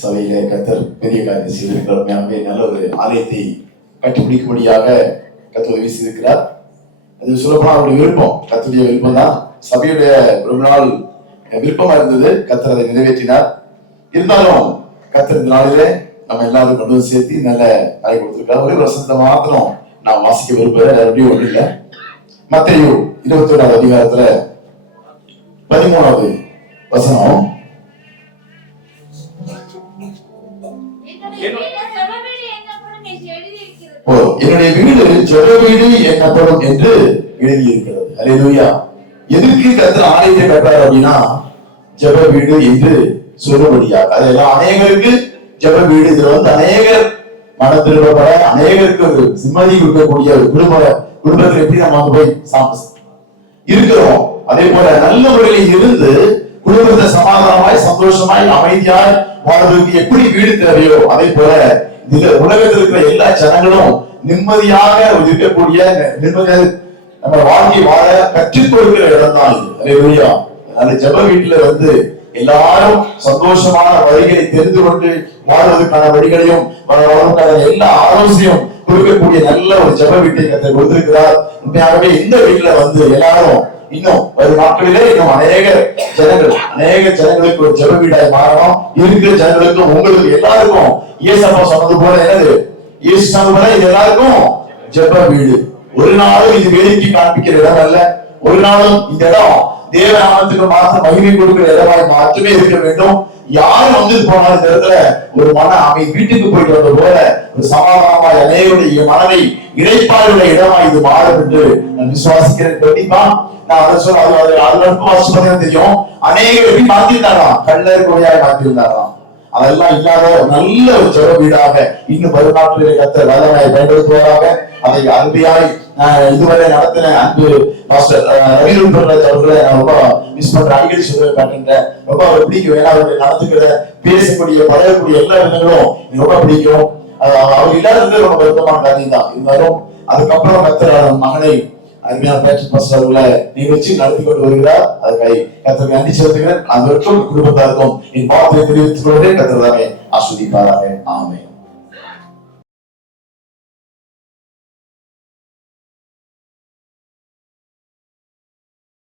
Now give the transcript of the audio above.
சபையிலே கர்த்தர் பெரிய காரியம் செய்திருக்கிறார். நல்ல ஒரு ஆலயத்தை கட்டிப்பிடிக்கும்படியாக கர்த்தர் உதவி செய்திருக்கிறார். அது சொல்லப்போனா அவருடைய விருப்பம், கர்த்தருடைய விருப்பம் தான். சபையுடைய ஒரு நாள் விருப்பமா இருந்தது, கர்த்தர் அதை நிறைவேற்றினார். இருந்தாலும் கர்த்தர் இந்த நாளிலே நம்ம எல்லாரும் கொண்டு வந்து சேர்த்து நல்ல காய் கொடுத்திருக்காரு. ஒரே வசனத்தை மாத்திரம் நான் வாசிக்க விரும்புகிறேன், அப்படியே ஒன்றும் இல்லை. மத்தேயு 21வது அதிகாரத்துல 13வது வசனம். என்னுடைய வீடு ஜெப வீடு என்னப்படும் என்று எழுதியிருக்கிறது. அல்லேலூயா. எதற்கு கர்த்தர் ஆலயத்தை கட்டுறார் அப்படின்னா ஜெப வீடு என்று சொல்லும்படியாக. அதெல்லாம் அநேகருக்கு ஜெப வீடு, இதுல வந்து அநேகர் மன திரும்பப்பட, அநேகருக்கு ஒரு நிம்மதி கொடுக்கக்கூடிய ஒரு குடும்பத்தில் எப்படி நம்ம வந்து போய் இருக்கிறோம். அதே போல நல்ல முறையில் இருந்து குடும்பத்தை சமாதானமாய் சந்தோஷமாய் அமைதியாய் வாழ்வதற்கு எப்படி வீடு தேவையோ அதே போல இந்த உலகத்தில் இருக்கிற எல்லா ஜனங்களும் நிம்மதியாக இருக்கக்கூடிய நிம்மதியாக நம்ம வாழ்க்கை வாழ கற்றுக் கொடுக்கிற இடம் தான் இது. அல்லேலூயா. அந்த ஜெப வீட்டுல வந்து எல்லாரும் சந்தோஷமான வழிகளை தெரிந்து கொண்டு வாழ்வதற்கான வழிகளையும் எல்லா ஆலோசனையும் கொடுக்கக்கூடிய நல்ல ஒரு ஜெப வீட்டை கர்த்தர் கொடுத்திருக்கிறார். உண்மையாகவே இந்த வீட்டுல வந்து எல்லாரும் இன்னும் வரும் நாட்களிலே இன்னும் அநேக ஜனங்களுக்கு ஒரு ஜெப வீடாய் மாறணும். இருக்கிற ஜனங்களுக்கும் உங்களுக்கு எல்லாருக்கும் இயேசப்பா சொன்னது போல என்னது, இயேசு சொன்னது போல இது எல்லாருக்கும் ஜெப வீடு. ஒரு நாளும் இது வேடிக்கை காண்பிக்கிற இடம் அல்ல. ஒரு நாளும் இந்த இடம் தேவநாமத்துக்கு மாத்திரம் மகிமை கொடுக்கிற இடமாய் மாற்றமே இருக்க வேண்டும். யார் வந்து போனாலும் இந்த இடத்துல ஒரு மன அமை வீட்டுக்கு போயிட்டு வந்த போல ஒரு சமாதானமாய் அநேகருடைய மனதை இடைப்பாடுடைய இடமாய் இது மாறும் என்று நான் விசுவாசிக்கிறேன். கண்டிப்பா நான் அதை சொல்ல அது தெரியும். அநேகர் எப்படி மாத்திருந்தாராம், கள்ளர் கொலையாய் மாத்திருந்தாராம். அதெல்லாம் இல்லாத நல்ல ஒரு ஜெப வீடாக இன்னும் வரும் நாட்களிலே கர்த்தர் வல்லமையை பயன்படுத்துவதாக. அதை அருமையாய் இதுவரை நடத்தின அன்பு மாஸ்டர் ரவிராஜ் அவர்களை நான் ரொம்ப மிஸ் பண்றேன். அடிக்கடி சொல்ல காட்டுறேன், ரொம்ப அவர் பிடிக்கும். ஏன்னா அவருடைய நடத்துக்கிற பேசக்கூடிய பழகக்கூடிய எல்லா விதங்களும் ரொம்ப பிடிக்கும். அவர் இல்லாதது ரொம்ப வருத்தமான காரியம் தான். இருந்தாலும் அதுக்கப்புறம் கர்த்தர் மகனை அருமையான பேச்சு பாஸ்டர் அவர்களை நிகழ்ச்சி நடத்தி கொண்டு வருகிறார். அதுக்காக கர்த்தருக்கு நன்றி செலுத்துகிறேன். அந்த குடும்பத்தாருக்கும் என் பாவத்தை தெரிவித்துக் கொள்வதே கர்த்தர் தாமே ஆசீர்வதிப்பாராக. ஆமென்.